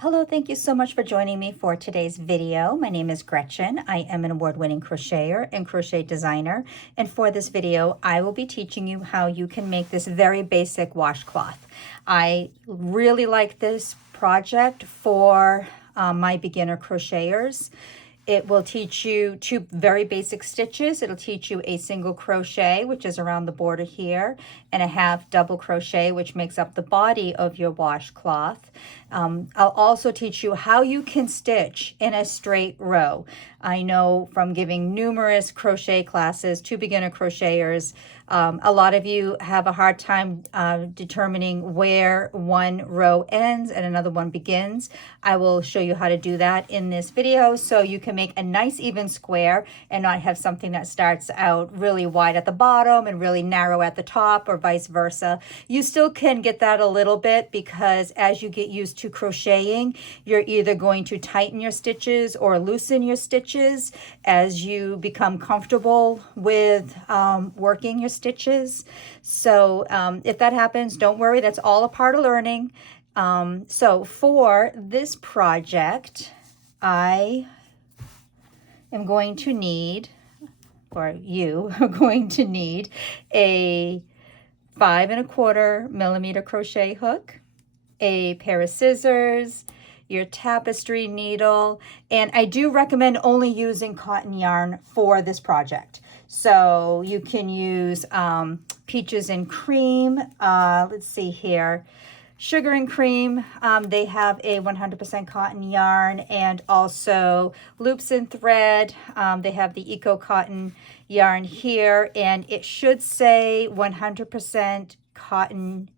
Hello, thank you so much for joining me for today's video. My name is Gretchen. I am an award-winning crocheter and crochet designer. And for this video, I will be teaching you how you can make this very basic washcloth. I really like this project for my beginner crocheters. It will teach you two very basic stitches. It'll teach you a single crochet, which is around the border here, and a half double crochet, which makes up the body of your washcloth. I'll also teach you how you can stitch in a straight row. I know from giving numerous crochet classes to beginner crocheters, a lot of you have a hard time determining where one row ends and another one begins. I will show you how to do that in this video so you can make a nice even square and not have something that starts out really wide at the bottom and really narrow at the top, or vice versa. You still can get that a little bit, because as you get used to crocheting, you're either going to tighten your stitches or loosen your stitches as you become comfortable with working your stitches. So if that happens, don't worry, that's all a part of learning. So for this project, I am going to need, or you are going to need, a 5 1/4 millimeter crochet hook, a pair of scissors, your tapestry needle, and I do recommend only using cotton yarn for this project. So you can use Peaches and Cream, let's see here, Sugar and Cream. They have a 100% cotton yarn, and also Loops and Thread. They have the Eco Cotton yarn here, and it should say 100% cotton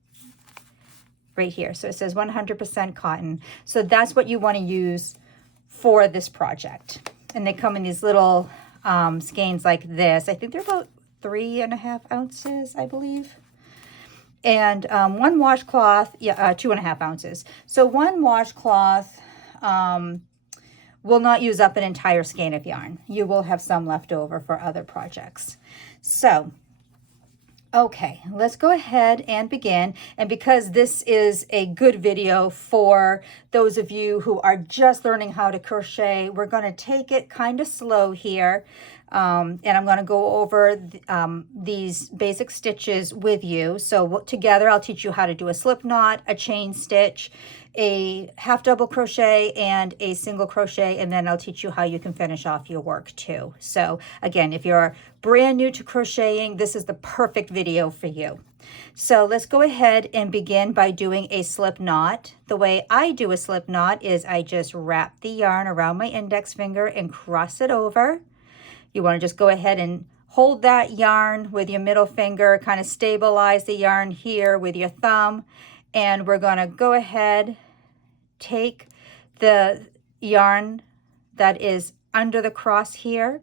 right here. So it says 100% cotton. So that's what you want to use for this project. And they come in these little skeins like this. I think they're about 3.5 ounces, I believe. And one washcloth, 2.5 ounces. So one washcloth will not use up an entire skein of yarn. You will have some left over for other projects. So, okay, let's go ahead and begin. And because this is a good video for those of you who are just learning how to crochet, we're going to take it kind of slow here. And I'm going to go over these basic stitches with you. So together I'll teach you how to do a slip knot, a chain stitch, a half double crochet, and a single crochet, and then I'll teach you how you can finish off your work too. So again, if you're brand new to crocheting, this is the perfect video for you. So let's go ahead and begin by doing a slip knot. The way I do a slip knot is I just wrap the yarn around my index finger and cross it over. You want to just go ahead and hold that yarn with your middle finger, kind of stabilize the yarn here with your thumb. And we're going to go ahead, take the yarn that is under the cross here,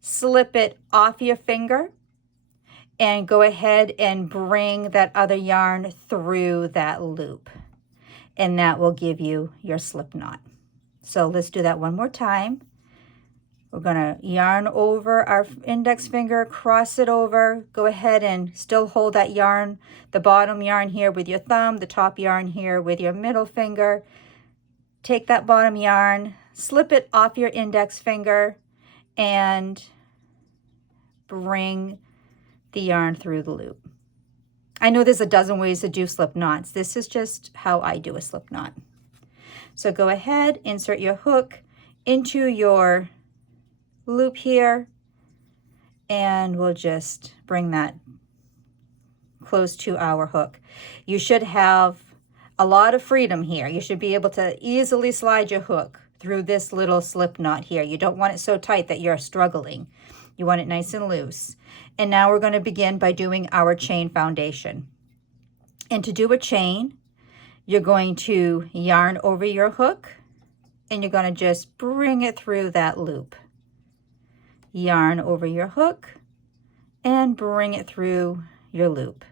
slip it off your finger, and go ahead and bring that other yarn through that loop. And that will give you your slip knot. So let's do that one more time. We're going to yarn over our index finger, cross it over, go ahead and still hold that yarn, the bottom yarn here with your thumb, the top yarn here with your middle finger. Take that bottom yarn, slip it off your index finger, and bring the yarn through the loop. I know there's a dozen ways to do slip knots. This is just how I do a slip knot. So go ahead, insert your hook into your loop here, and we'll just bring that close to our hook. You should have a lot of freedom here. You should be able to easily slide your hook through this little slip knot here. You don't want it so tight that you're struggling. You want it nice and loose. And now we're going to begin by doing our chain foundation. And to do a chain, you're going to yarn over your hook, and you're going to just bring it through that loop. Yarn over your hook and bring it through your loop.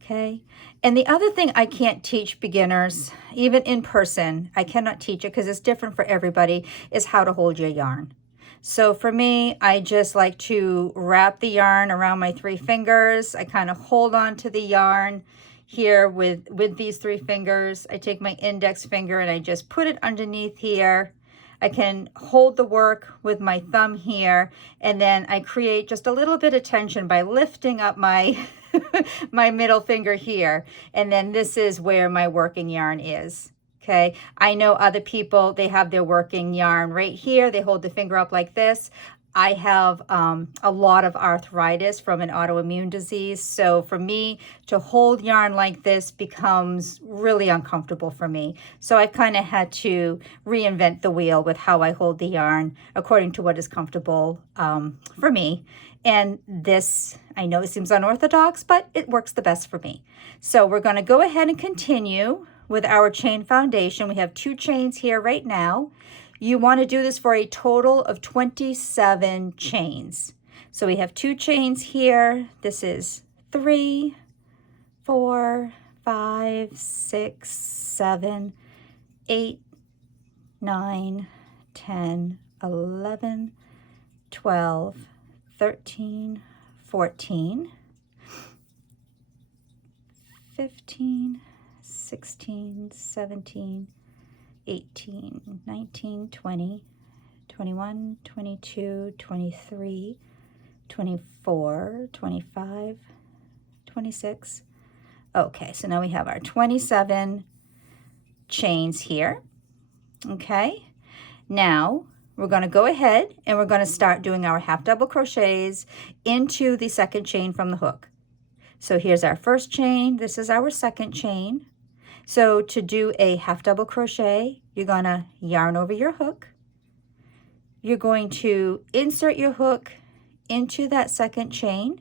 Okay, and the other thing I can't teach beginners, even in person, I cannot teach it because it's different for everybody, is how to hold your yarn. So for me, I just like to wrap the yarn around my 3 fingers. I kind of hold on to the yarn here with these 3 fingers. I take my index finger and I just put it underneath here. I can hold the work with my thumb here, and then I create just a little bit of tension by lifting up my my middle finger here, and then this is where my working yarn is. Okay, I know other people, they have their working yarn right here. They hold the finger up like this. I have a lot of arthritis from an autoimmune disease. So for me to hold yarn like this becomes really uncomfortable for me. So I kind of had to reinvent the wheel with how I hold the yarn according to what is comfortable for me. And this, I know it seems unorthodox, but it works the best for me. So we're going to go ahead and continue with our chain foundation. We have 2 chains here right now. You want to do this for a total of 27 chains. So we have 2 chains here. This is 3, 4, 5, 6, 7, 8, 9, 10, 11, 12, 13, 14, 15, 16, 17, 18, 19, 20, 21, 22, 23, 24, 25, 26. Okay, so now we have our 27 chains here. Okay, now we're going to go ahead and we're going to start doing our half double crochets into the second chain from the hook. So here's our first chain. This is our second chain. So to do a half double crochet, you're going to yarn over your hook. You're going to insert your hook into that second chain.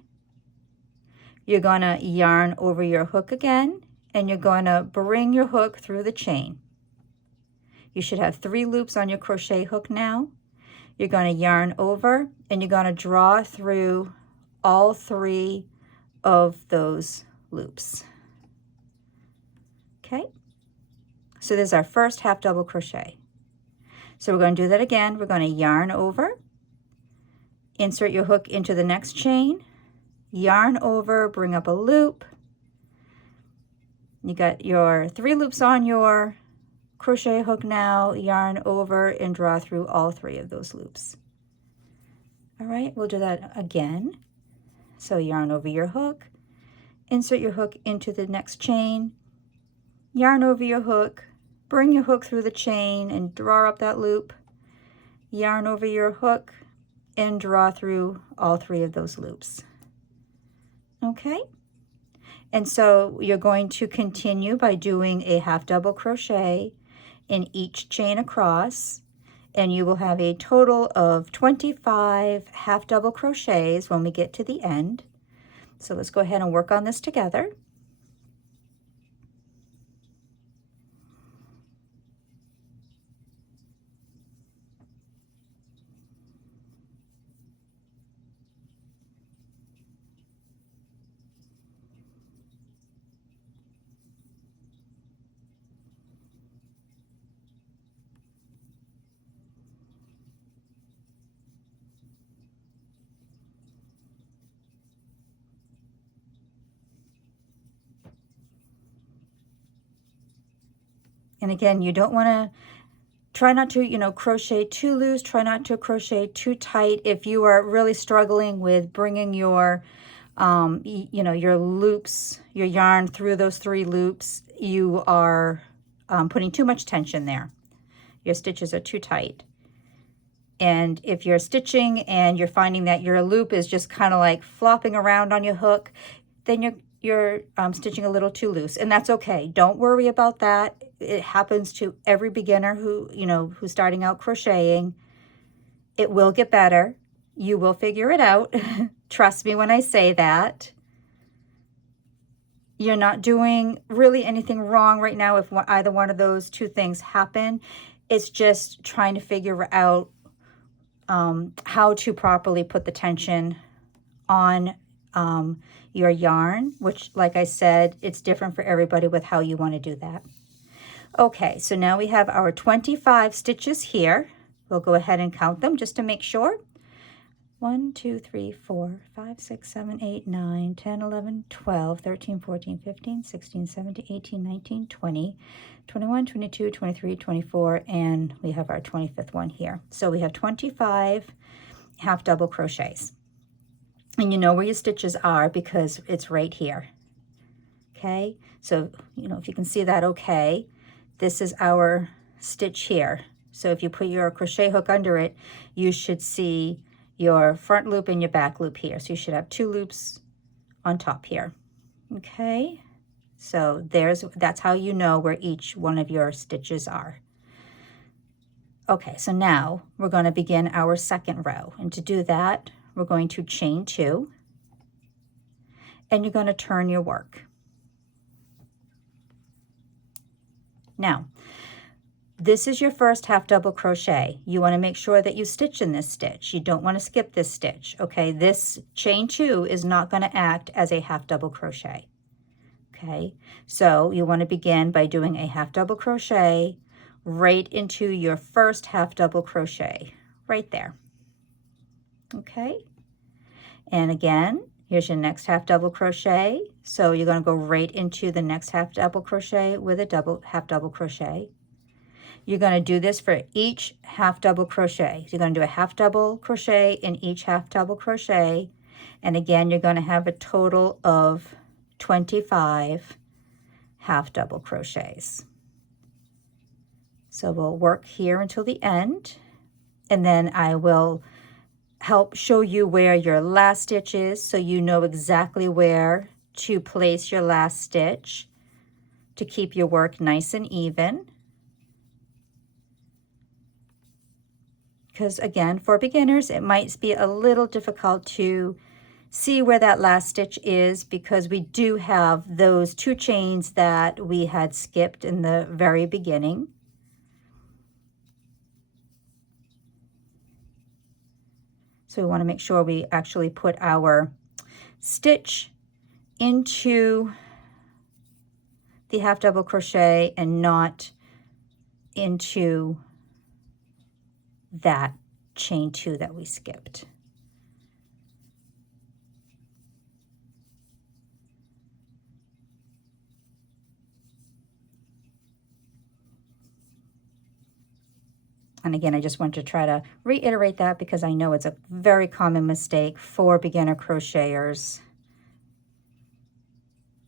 You're going to yarn over your hook again, and you're going to bring your hook through the chain. You should have 3 loops on your crochet hook now. You're going to yarn over, and you're going to draw through all 3 of those loops. Okay, so this is our first half double crochet. So we're going to do that again. We're going to yarn over, insert your hook into the next chain, yarn over, bring up a loop. You got your 3 loops on your crochet hook now, yarn over and draw through all 3 of those loops. All right, we'll do that again. So yarn over your hook, insert your hook into the next chain, yarn over your hook, bring your hook through the chain and draw up that loop, yarn over your hook and draw through all 3 of those loops. Okay, and so you're going to continue by doing a half double crochet in each chain across, and you will have a total of 25 half double crochets when we get to the end. So let's go ahead and work on this together. And again, you don't want to try not to, crochet too loose, try not to crochet too tight. If you are really struggling with bringing your, your loops, your yarn through those 3 loops, you are putting too much tension there. Your stitches are too tight. And if you're stitching and you're finding that your loop is just kind of like flopping around on your hook, then you're stitching a little too loose, and that's okay. Don't worry about that. It happens to every beginner who's starting out crocheting. It will get better. You will figure it out. Trust me when I say that. You're not doing really anything wrong right now if either one of those 2 things happen. It's just trying to figure out how to properly put the tension on your yarn, which, like I said, it's different for everybody with how you want to do that. Okay, so now we have our 25 stitches here. We'll go ahead and count them just to make sure. 1, 2, 3, 4, 5, 6, 7, 8, 9, 10, 11, 12, 13, 14, 15, 16, 17, 18, 19, 20, 21, 22, 23, 24, and we have our 25th one here. So we have 25 half double crochets. And you know where your stitches are because it's right here. Okay, so you know if you can see that okay, this is our stitch here. So if you put your crochet hook under it, you should see your front loop and your back loop here. So you should have 2 loops on top here. Okay, so that's how you know where each one of your stitches are. Okay, so now we're going to begin our second row, and to do that we're going to chain 2, and you're going to turn your work. Now this is your first half double crochet. You want to make sure that you stitch in this stitch. You don't want to skip this stitch, okay? This chain 2 is not going to act as a half double crochet, okay? So you want to begin by doing a half double crochet right into your first half double crochet, right there, okay? And again, here's your next half double crochet. So you're going to go right into the next half double crochet with a half double crochet. You're going to do this for each half double crochet. You're going to do a half double crochet in each half double crochet. And again, you're going to have a total of 25 half double crochets. So we'll work here until the end, and then I will help show you where your last stitch is so you know exactly where to place your last stitch to keep your work nice and even. Because again, for beginners, it might be a little difficult to see where that last stitch is because we do have those 2 chains that we had skipped in the very beginning. So we want to make sure we actually put our stitch into the half double crochet and not into that chain 2 that we skipped. And again, I just want to try to reiterate that because I know it's a very common mistake for beginner crocheters,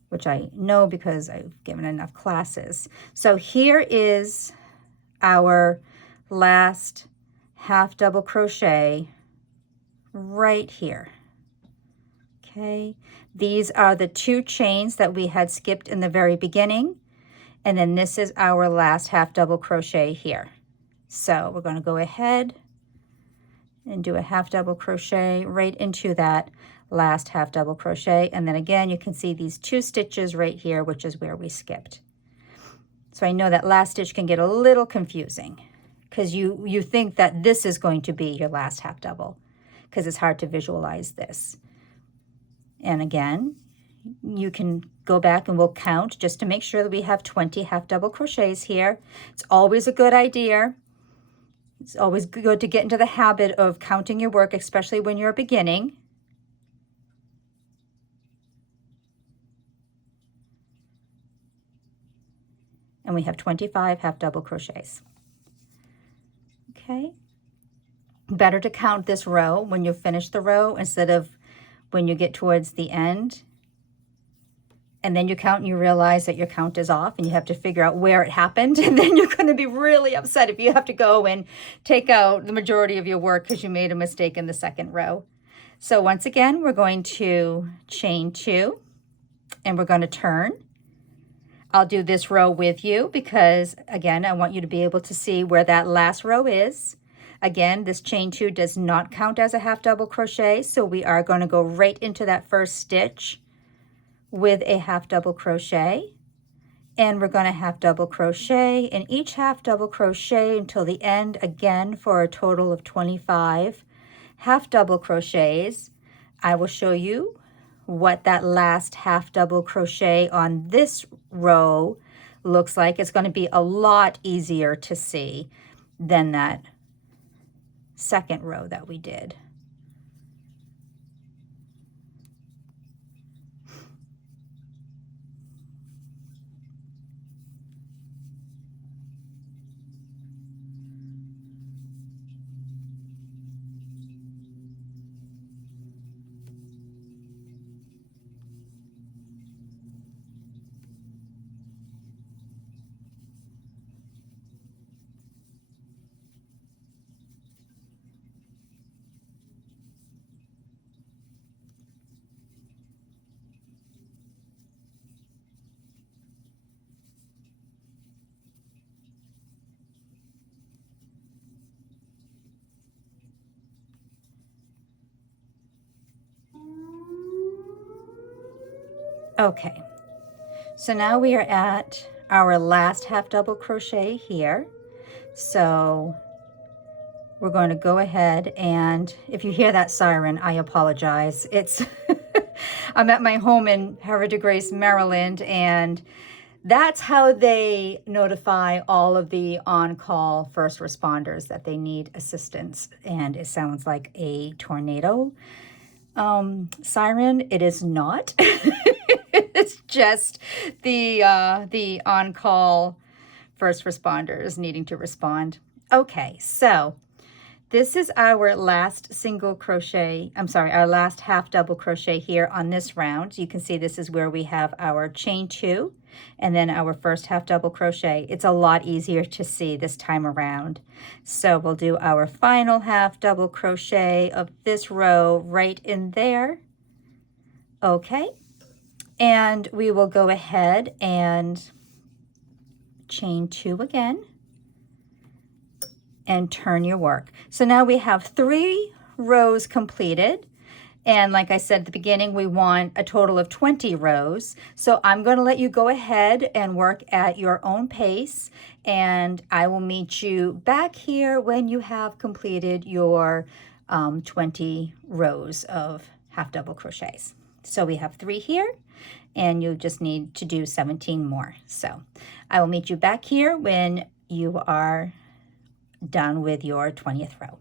which I know because I've given enough classes. So here is our last half double crochet right here. Okay, these are the 2 chains that we had skipped in the very beginning, and then this is our last half double crochet here. So we're going to go ahead and do a half double crochet right into that last half double crochet, and then again you can see these 2 stitches right here, which is where we skipped. So I know that last stitch can get a little confusing because you think that this is going to be your last half double because it's hard to visualize this. And again, you can go back and we'll count just to make sure that we have 20 half double crochets here. It's always a good idea. It's always good to get into the habit of counting your work, especially when you're beginning. And we have 25 half double crochets. Okay, better to count this row when you finish the row instead of when you get towards the end. And then you count and you realize that your count is off and you have to figure out where it happened. And then you're going to be really upset if you have to go and take out the majority of your work because you made a mistake in the second row. So once again, we're going to chain 2 and we're going to turn. I'll do this row with you because, again, I want you to be able to see where that last row is. Again, this chain 2 does not count as a half double crochet, so we are going to go right into that first stitch with a half double crochet. And we're going to half double crochet in each half double crochet until the end, again, for a total of 25 half double crochets. I will show you what that last half double crochet on this row looks like. It's going to be a lot easier to see than that second row that we did. Okay, so now we are at our last half double crochet here. So we're going to go ahead, and if you hear that siren, I apologize. It's I'm at my home in Havre de Grace, Maryland, and that's how they notify all of the on-call first responders that they need assistance. And it sounds like a tornado siren. It is not. It's just the on-call first responders needing to respond. Okay, so this is our last single crochet, our last half double crochet here on this round. You can see this is where we have our chain 2 and then our first half double crochet. It's a lot easier to see this time around. So we'll do our final half double crochet of this row right in there. Okay, and we will go ahead and chain 2 again and turn your work. So now we have 3 rows completed. And like I said at the beginning, we want a total of 20 rows. So I'm going to let you go ahead and work at your own pace. And I will meet you back here when you have completed your 20 rows of half double crochets. So we have 3 here, and you just need to do 17 more. So I will meet you back here when you are done with your 20th row.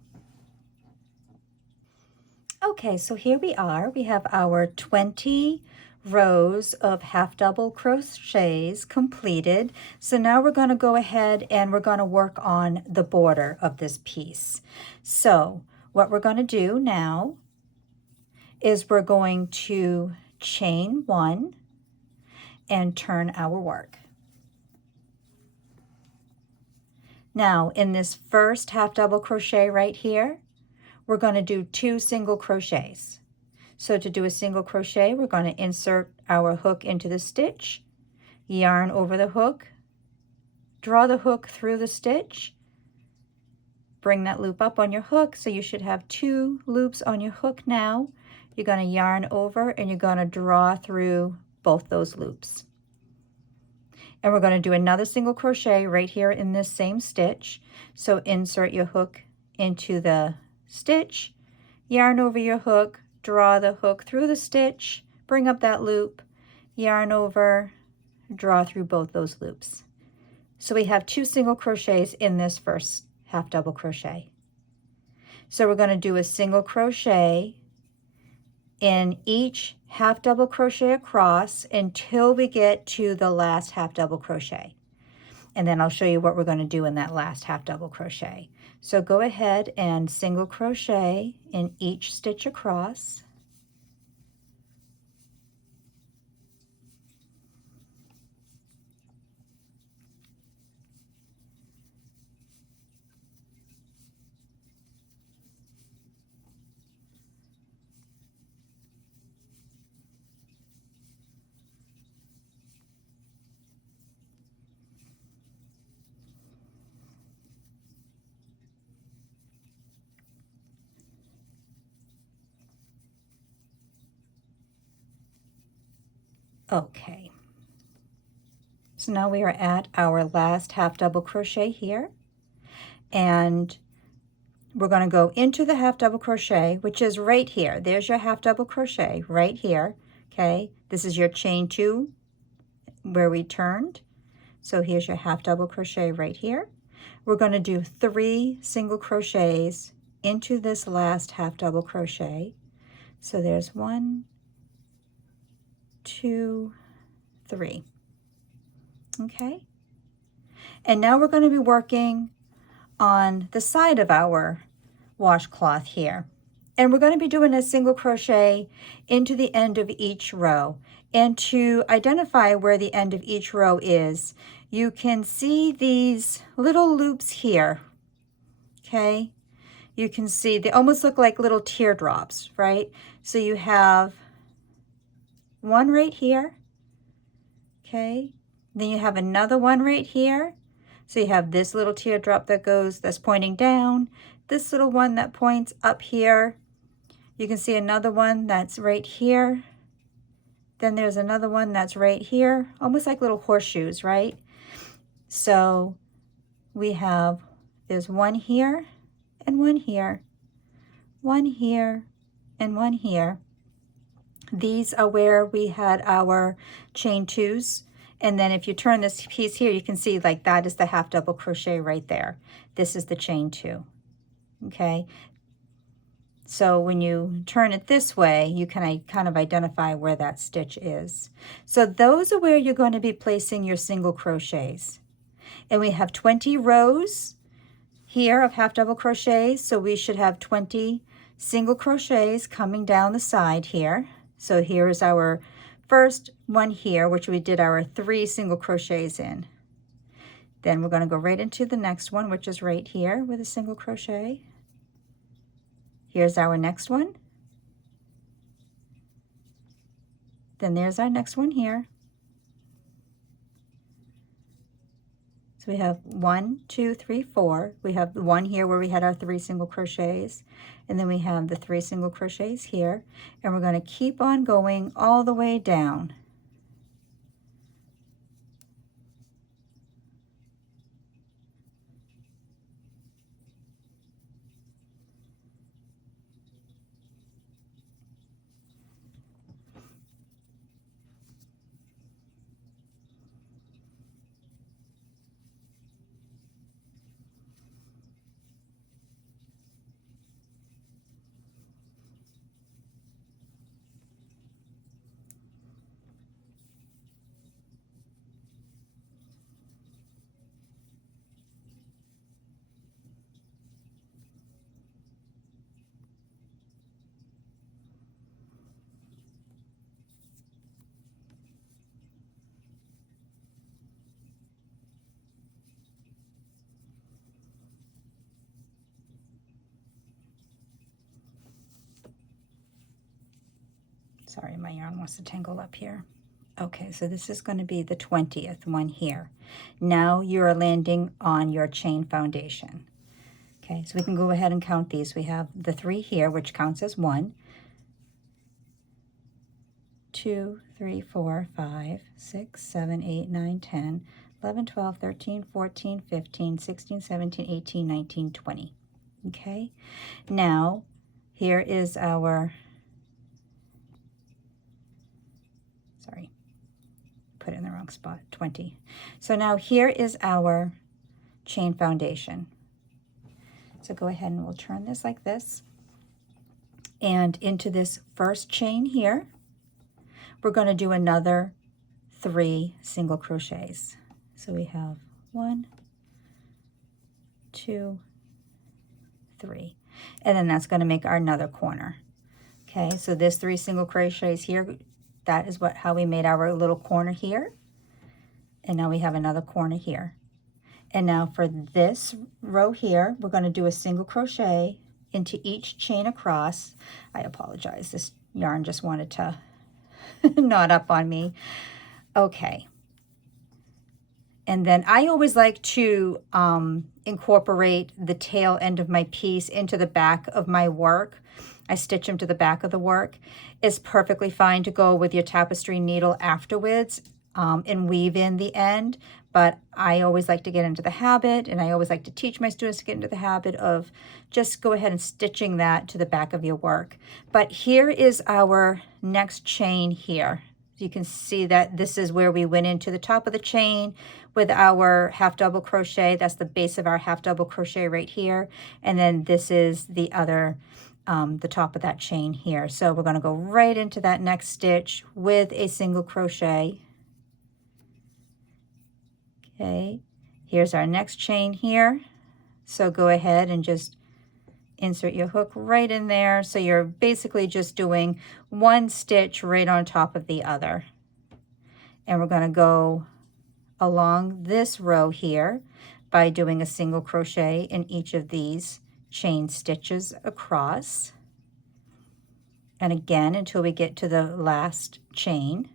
Okay, so here we are. We have our 20 rows of half double crochets completed. So now we're going to go ahead and we're going to work on the border of this piece. So what we're going to do now is we're going to chain 1 and turn our work. Now in this first half double crochet right here, we're going to do 2 single crochets. So to do a single crochet, we're going to insert our hook into the stitch, yarn over the hook, draw the hook through the stitch, bring that loop up on your hook. So you should have 2 loops on your hook now. You're going to yarn over and you're going to draw through both those loops. And we're going to do another single crochet right here in this same stitch. So insert your hook into the stitch, yarn over your hook, draw the hook through the stitch, bring up that loop, yarn over, draw through both those loops. So we have 2 single crochets in this first half double crochet. So we're going to do a single crochet in each half double crochet across until we get to the last half double crochet. And then I'll show you what we're going to do in that last half double crochet. So go ahead and single crochet in each stitch across. Okay, so now we are at our last half double crochet here, and we're going to go into the half double crochet, which is right here. There's your half double crochet right here. Okay, this is your chain 2 where we turned. So here's your half double crochet right here. We're going to do 3 single crochets into this last half double crochet. So there's 1, 2, 3. Okay, and now we're going to be working on the side of our washcloth here, and we're going to be doing a single crochet into the end of each row. And to identify where the end of each row is, you can see these little loops here. Okay, you can see they almost look like little teardrops, right? So you have one right here, okay, then you have another one right here. So you have this little teardrop that's pointing down, this little one that points up here. You can see another one that's right here, Then there's another one that's right here, almost like little horseshoes, right? So we have, there's one here and one here, one here and one here. These are where we had our chain twos. And then if you turn this piece here, you can see like that is the half double crochet right there. This is the chain two, okay? So when you turn it this way, you can kind of identify where that stitch is. So those are where you're going to be placing your single crochets. And we have 20 rows here of half double crochets. So we should have 20 single crochets coming down the side here. So here is our first one here, which we did our 3 single crochets in. Then we're going to go right into the next one, which is right here with a single crochet. Here's our next one. Then there's our next one here. So we have 1, 2, 3, 4. We have the one here where we had our 3 single crochets. And then we have the 3 single crochets here. And we're going to keep on going all the way down. Sorry, my yarn wants to tangle up here. Okay, so this is going to be the 20th one here. Now you're landing on your chain foundation. Okay, so we can go ahead and count these. We have the 3 here, which counts as 1, 2, 3, 4, 5, 6, 7, 8, 9, 10, 11, 12, 13, 14, 15, 16, 17, 18, 19, 20. Okay, now here is our, sorry, put it in the wrong spot, 20. So now here is our chain foundation. So go ahead and we'll turn this like this. And into this first chain here, we're going to do another 3 single crochets. So we have 1, 2, 3. And then that's going to make our another corner. Okay, so this 3 single crochets here, that is how we made our little corner here. And now we have another corner here. And now for this row here, we're going to do a single crochet into each chain across. I apologize, this yarn just wanted to knot up on me. Okay. And then I always like to incorporate the tail end of my piece into the back of my work. I stitch them to the back of the work. It's perfectly fine to go with your tapestry needle afterwards and weave in the end. But I always like to get into the habit, and I always like to teach my students to get into the habit of just go ahead and stitching that to the back of your work. But here is our next chain here. You can see that this is where we went into the top of the chain with our half double crochet. That's the base of our half double crochet right here. And then this is the other, the top of that chain here. So we're going to go right into that next stitch with a single crochet. Okay, here's our next chain here. So go ahead and just insert your hook right in there. So you're basically just doing one stitch right on top of the other. And we're going to go along this row here by doing a single crochet in each of these chain stitches across. And again, until we get to the last chain.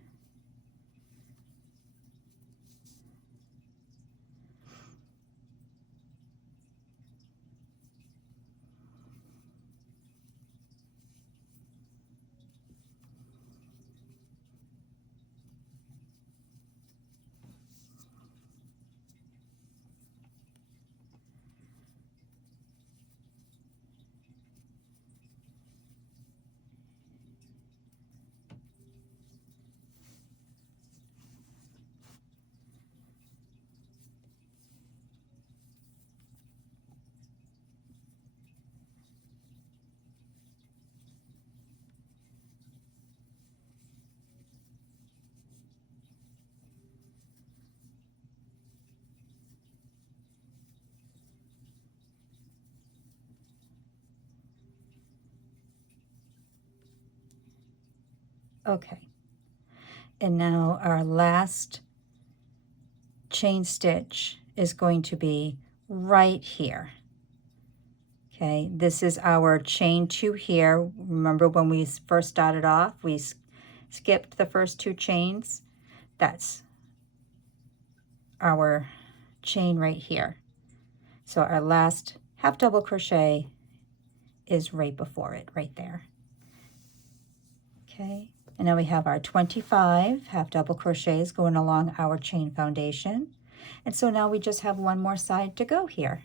Okay, and now our last chain stitch is going to be right here. Okay, this is our chain 2 here. Remember when we first started off, we skipped the first 2 chains. That's our chain right here. So our last half double crochet is right before it, right there. Okay, and now we have our 25 half double crochets going along our chain foundation. And so now we just have one more side to go here.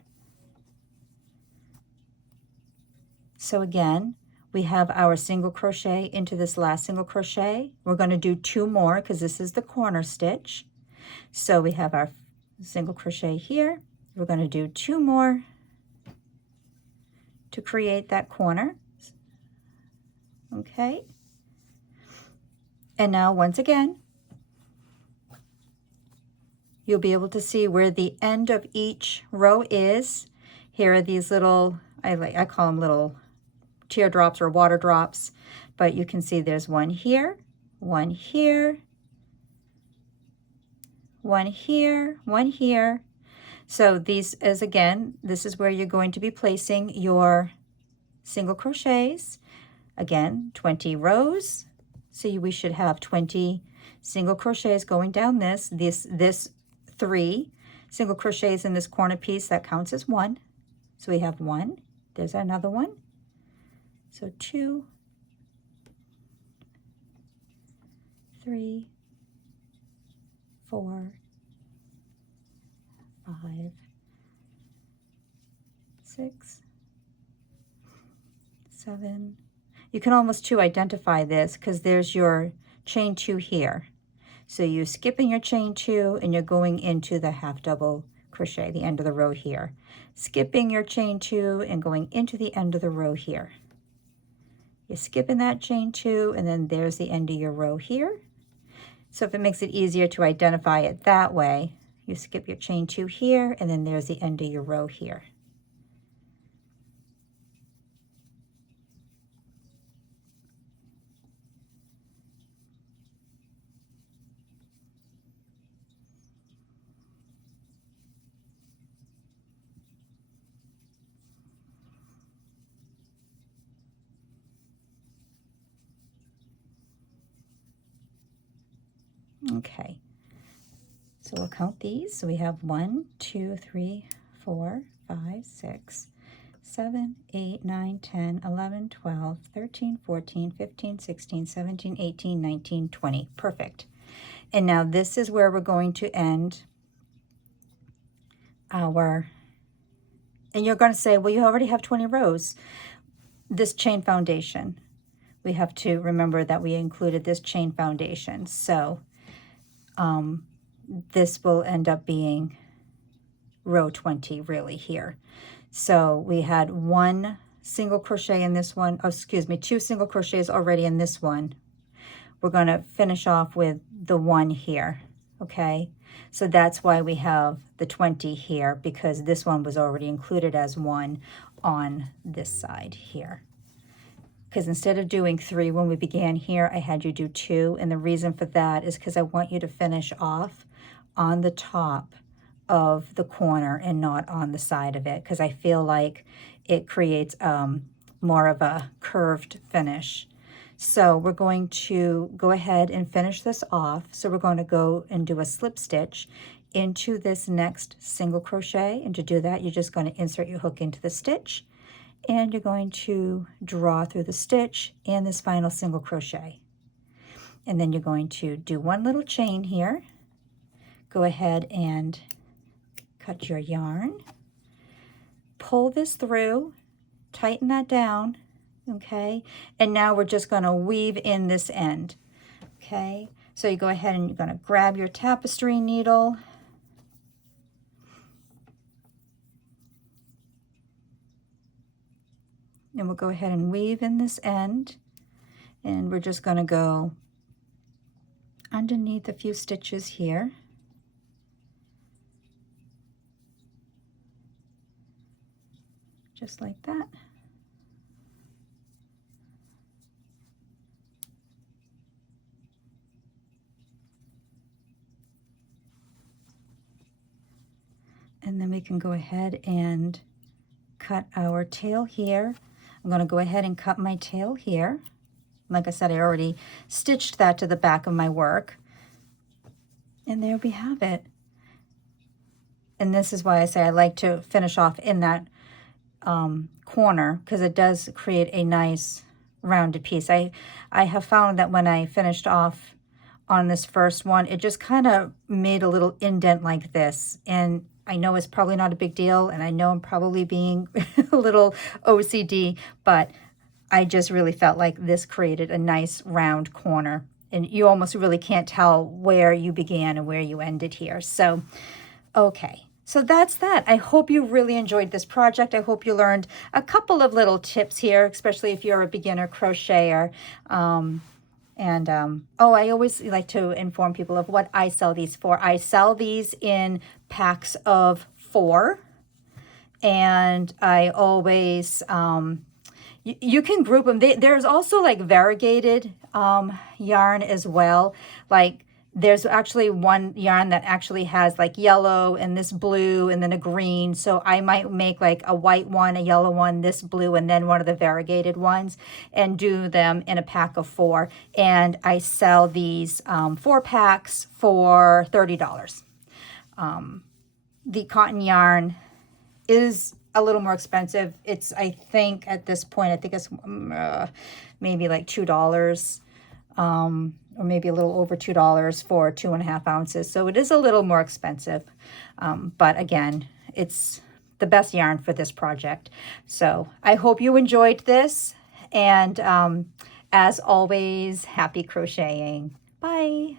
So again, we have our single crochet into this last single crochet. We're going to do 2 more because this is the corner stitch. So we have our single crochet here. We're going to do 2 more to create that corner. Okay. And now once again, you'll be able to see where the end of each row is. Here are these little, I call them little teardrops or water drops, but you can see there's one here, one here, one here, one here. So these is, again, this is where you're going to be placing your single crochets. Again, 20 rows. So we should have 20 single crochets going down this 3 single crochets in this corner piece. That counts as 1. So we have 1. There's another one. So 2, 3, 4, 5, 6, 7. You can almost identify this because there's your chain 2 here. So you're skipping your chain 2 and you're going into the half double crochet, the end of the row here. Skipping your chain 2 and going into the end of the row here. You're skipping that chain 2 and then there's the end of your row here. So if it makes it easier to identify it that way, you skip your chain 2 here and then there's the end of your row here. Okay, so we'll count these. So we have 1, 2, 3, 4, 5, 6, 7, 8, 9, 10, 11, 12, 13, 14, 15, 16, 17, 18, 19, 20. Perfect. And now this is where we're going to end our, and you're going to say, well, you already have 20 rows. This chain foundation, we have to remember that we included this chain foundation. So this will end up being row 20 really here. So we had 1 single crochet in this one, oh, excuse me, 2 single crochets already in this one. We're going to finish off with the 1 here, okay? So that's why we have the 20 here, because this one was already included as 1 on this side here. Because instead of doing 3 when we began here, I had you do 2. And the reason for that is because I want you to finish off on the top of the corner and not on the side of it, because I feel like it creates more of a curved finish. So we're going to go ahead and finish this off. So we're going to go and do a slip stitch into this next single crochet. And to do that, you're just going to insert your hook into the stitch. And you're going to draw through the stitch and this final single crochet. And then you're going to do 1 little chain here. Go ahead and cut your yarn. Pull this through, tighten that down, okay? And now we're just going to weave in this end, okay? So you go ahead and you're going to grab your tapestry needle. And we'll go ahead and weave in this end, and we're just going to go underneath a few stitches here. Just like that. can go ahead and cut our tail here. I'm going to go ahead and cut my tail here. Like I said, I already stitched that to the back of my work. And there we have it. And this is why I say I like to finish off in that corner, because it does create a nice rounded piece. I have found that when I finished off on this first one, it just kind of made a little indent like this. And I know it's probably not a big deal, and I know I'm probably being a little OCD, but I just really felt like this created a nice round corner. And you almost really can't tell where you began and where you ended here. So, okay. So that's that. I hope you really enjoyed this project. I hope you learned a couple of little tips here, especially if you're a beginner crocheter. Oh, I always like to inform people of what I sell these for. I sell these in packs of 4, and I always, you can group them. There's also like variegated yarn as well. Like there's actually one yarn that actually has like yellow and this blue and then a green. So I might make like a white one, a yellow one, this blue, and then one of the variegated ones, and do them in a pack of 4. And I sell these 4 packs for $30. The cotton yarn is a little more expensive. It's, I think at this point, I think it's maybe like $2. Or maybe a little over $2 for 2.5 ounces. So it is a little more expensive. But again, it's the best yarn for this project. So I hope you enjoyed this. And as always, happy crocheting. Bye.